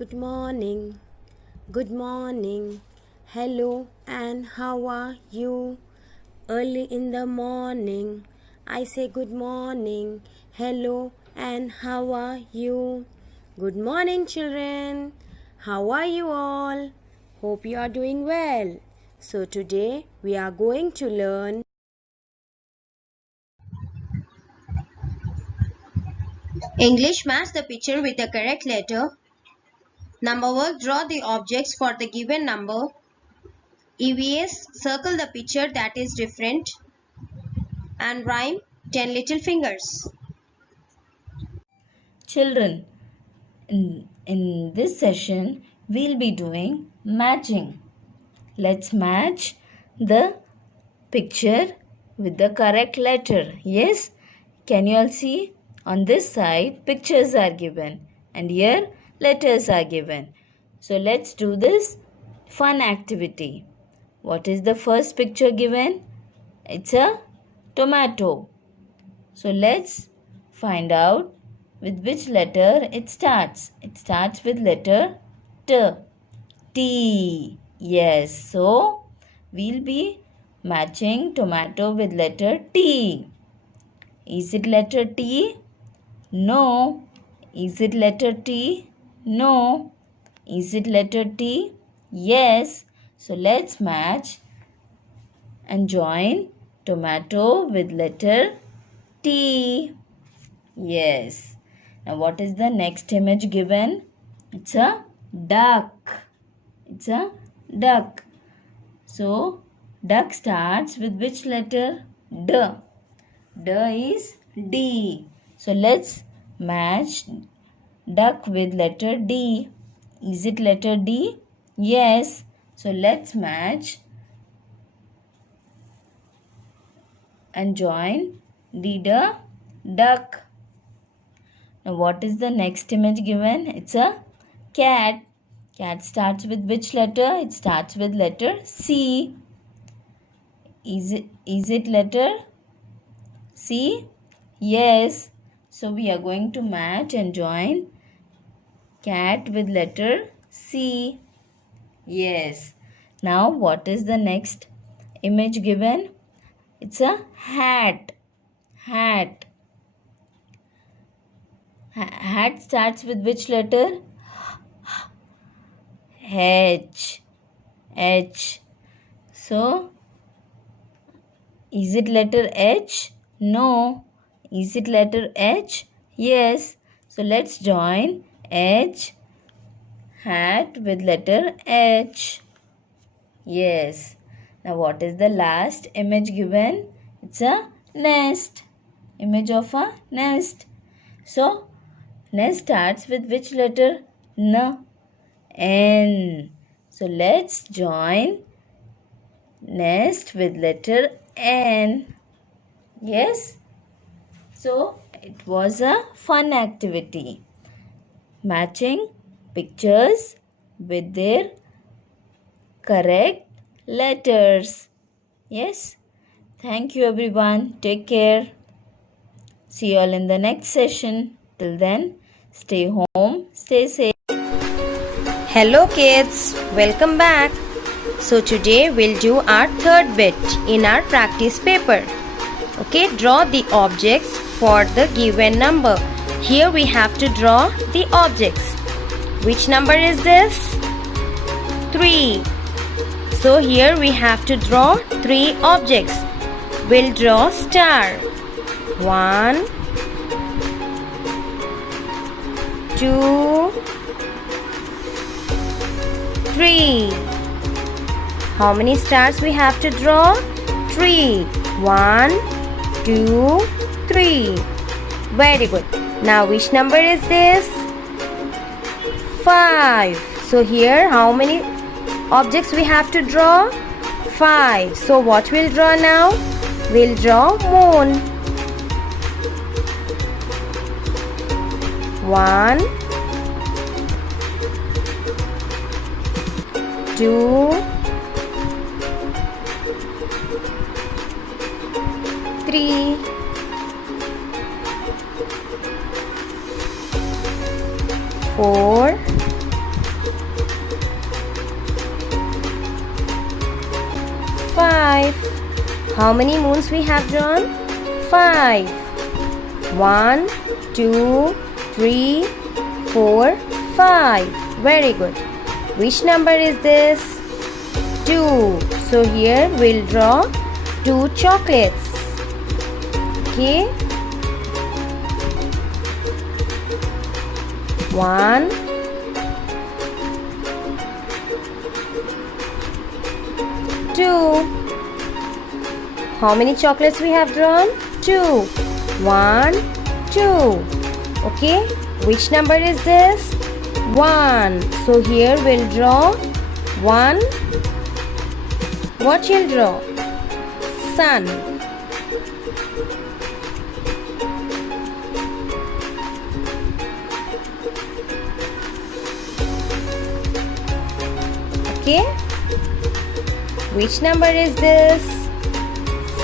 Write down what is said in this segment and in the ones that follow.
Good morning. Good morning. Hello and how are you? Early in the morning, I say good morning. Hello and how are you? Good morning, children. How are you all? Hope you are doing well. So, today we are going to learn English, match the picture with the correct letter. Number work, draw the objects for the given number. EVS, circle the picture that is different. And rhyme 10 little fingers. Children, in this session, we'll be doing matching. Let's match the picture with the correct letter. Yes? Can you all see? On this side, pictures are given and here letters are given. So let's do this fun activity. What is the first picture given? It's a tomato. So let's find out with which letter it starts. It starts with letter T. T. Yes. So we'll be matching tomato with letter T. Is it letter T? No. Is it letter T? No. Is it letter T? Yes. So let's match and join tomato with letter T. Yes. Now what is the next image given? It's a duck. It's a duck. So duck starts with which letter? D. D is D. So let's match duck with letter D. Is it letter D? Yes. So let's match and join the duck. Now what is the next image given? It's a cat. Cat starts with which letter? It starts with letter C. Is it letter C? Yes. So we are going to match and join cat with letter C. Yes. Now what is the next image given? It's a hat. Hat. Hat starts with which letter? H. H. So, is it letter H? No. Is it letter H? Yes. So, let's join H, hat with letter H. Yes. Now, what is the last image given? It's a nest. Image of a nest. So, nest starts with which letter? N. N. So let's join nest with letter N. Yes. So it was a fun activity. Matching pictures with their correct letters. Yes. Thank you everyone. Take care. See you all in the next session. Till then, stay home, stay safe. Hello kids, welcome back. So today we'll do our third bit in our practice paper. Okay, draw the objects for the given number. Here we have to draw the objects. Which number is this? 3. So here we have to draw 3 objects. We'll draw star. 1, 2, 3. How many stars we have to draw? 3. 1, 2, 3. Very good. Now which number is this? 5. So here how many objects we have to draw? 5. So what we'll draw now? We'll draw moon. 1, 2, 3, 4, 5. How many moons we have drawn? 5. 1, 2, 3, 4, 5. Very good. Which number is this? 2. So here we'll draw 2 chocolates. Okay. 1, 2. How many chocolates we have drawn? 2. 1, 2. Okay. Which number is this? 1. So here we'll draw 1. What you'll draw? Sun. Okay. Which number is this?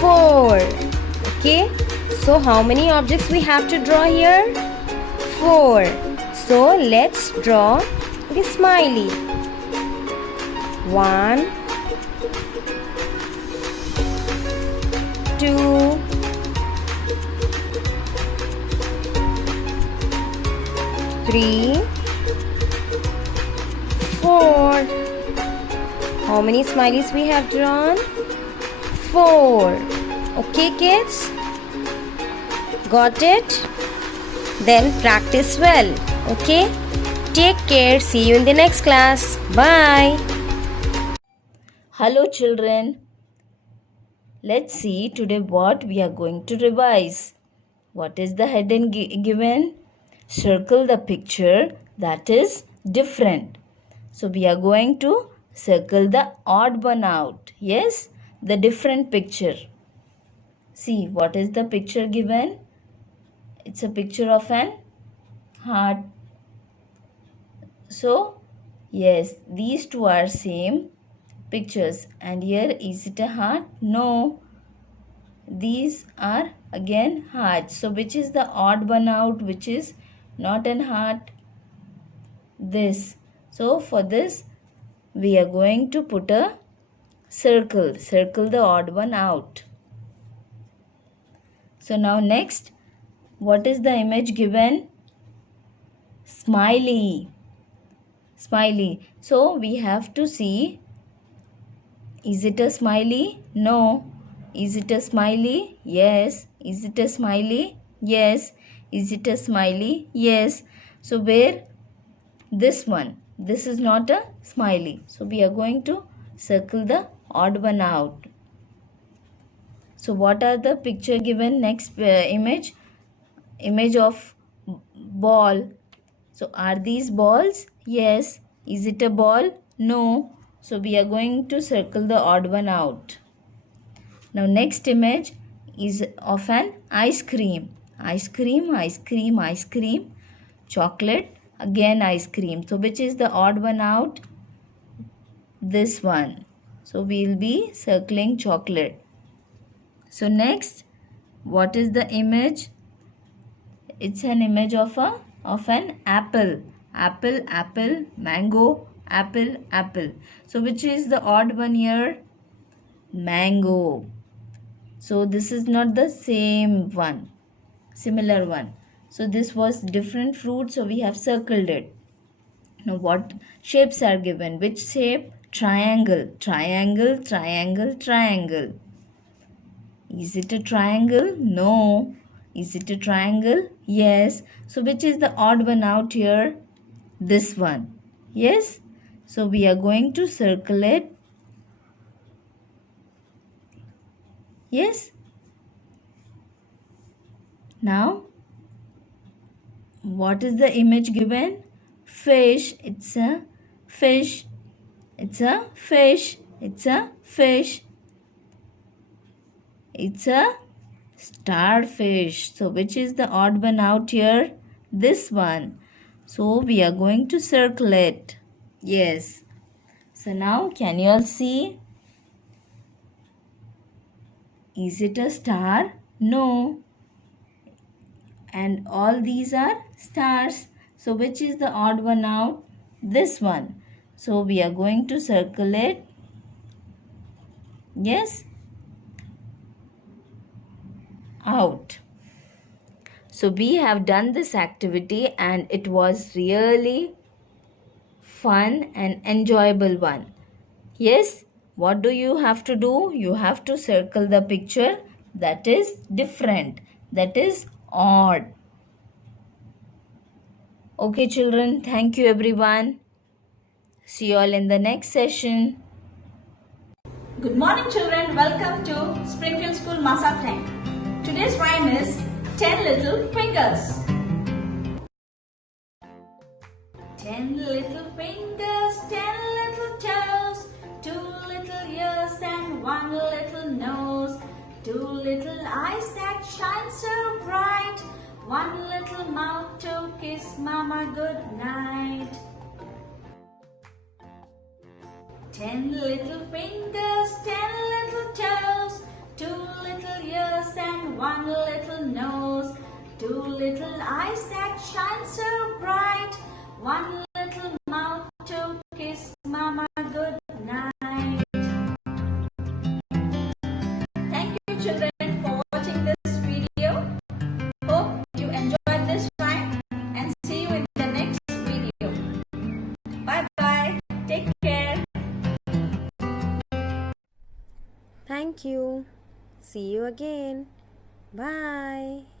4. Okay. So how many objects we have to draw here? 4. So let's draw the smiley. 1, 2, 3, 4. How many smileys we have drawn? 4. Okay, kids? Got it? Then practice well. Okay? Take care. See you in the next class. Bye. Hello children. Let's see today what we are going to revise. What is the heading given? Circle the picture that is different. So we are going to circle the odd one out. Yes, the different picture. See, what is the picture given? It's a picture of an heart. So, yes, these two are same pictures. And here, is it a heart? No. These are again hearts. So, which is the odd one out? Which is not an heart? This. So, for this, we are going to put a circle. Circle the odd one out. So, now next, what is the image given? Smiley. Smiley. So, we have to see, is it a smiley? No. Is it a smiley? Yes. Is it a smiley? Yes. Is it a smiley? Yes. So, where? This one. This is not a smiley. So, we are going to circle the odd one out. So, what are the picture given? Next image? Image of ball. So, are these balls? Yes. Is it a ball? No. So, we are going to circle the odd one out. Now, next image is of an ice cream. Ice cream, ice cream, ice cream. Chocolate, again ice cream. So, which is the odd one out? This one. So, we will be circling chocolate. So, next, what is the image? It's an image of an apple. Apple, apple, mango, apple, apple. So, which is the odd one here? Mango. So, this is not the same one. Similar one. So, this was different fruit. So, we have circled it. Now, what shapes are given? Which shape? Triangle. Triangle, triangle, triangle. Is it a triangle? No. Is it a triangle? Yes. So, which is the odd one out here? This one. Yes. So, we are going to circle it. Yes. Now, what is the image given? Fish. It's a fish. It's a fish. It's a fish. It's a starfish. So, which is the odd one out here? This one. So, we are going to circle it. Yes. So, now can you all see? Is it a star? No. And all these are stars. So, which is the odd one out? out? This one. So, we are going to circle it. Yes? Out. So we have done this activity and it was really fun and enjoyable one. Yes, what do you have to do? You have to circle the picture that is different, that is odd. Okay, children, thank you everyone. See you all in the next session. Good morning children, welcome to Springfield School Masa Tank. Today's rhyme is 10 little fingers. 10 little fingers, 10 little toes, 2 little ears and 1 little nose, 2 little eyes that shine so bright, 1 little mouth to kiss mama good night. 10 little fingers, 10 little toes, 2 little ears and 1 little nose, 2 little eyes that shine so bright, 1 little mouth to kiss mama good night. Thank you children for watching this video. Hope you enjoyed this rhyme and see you in the next video. Bye bye. Take care. Thank you. See you again. Bye.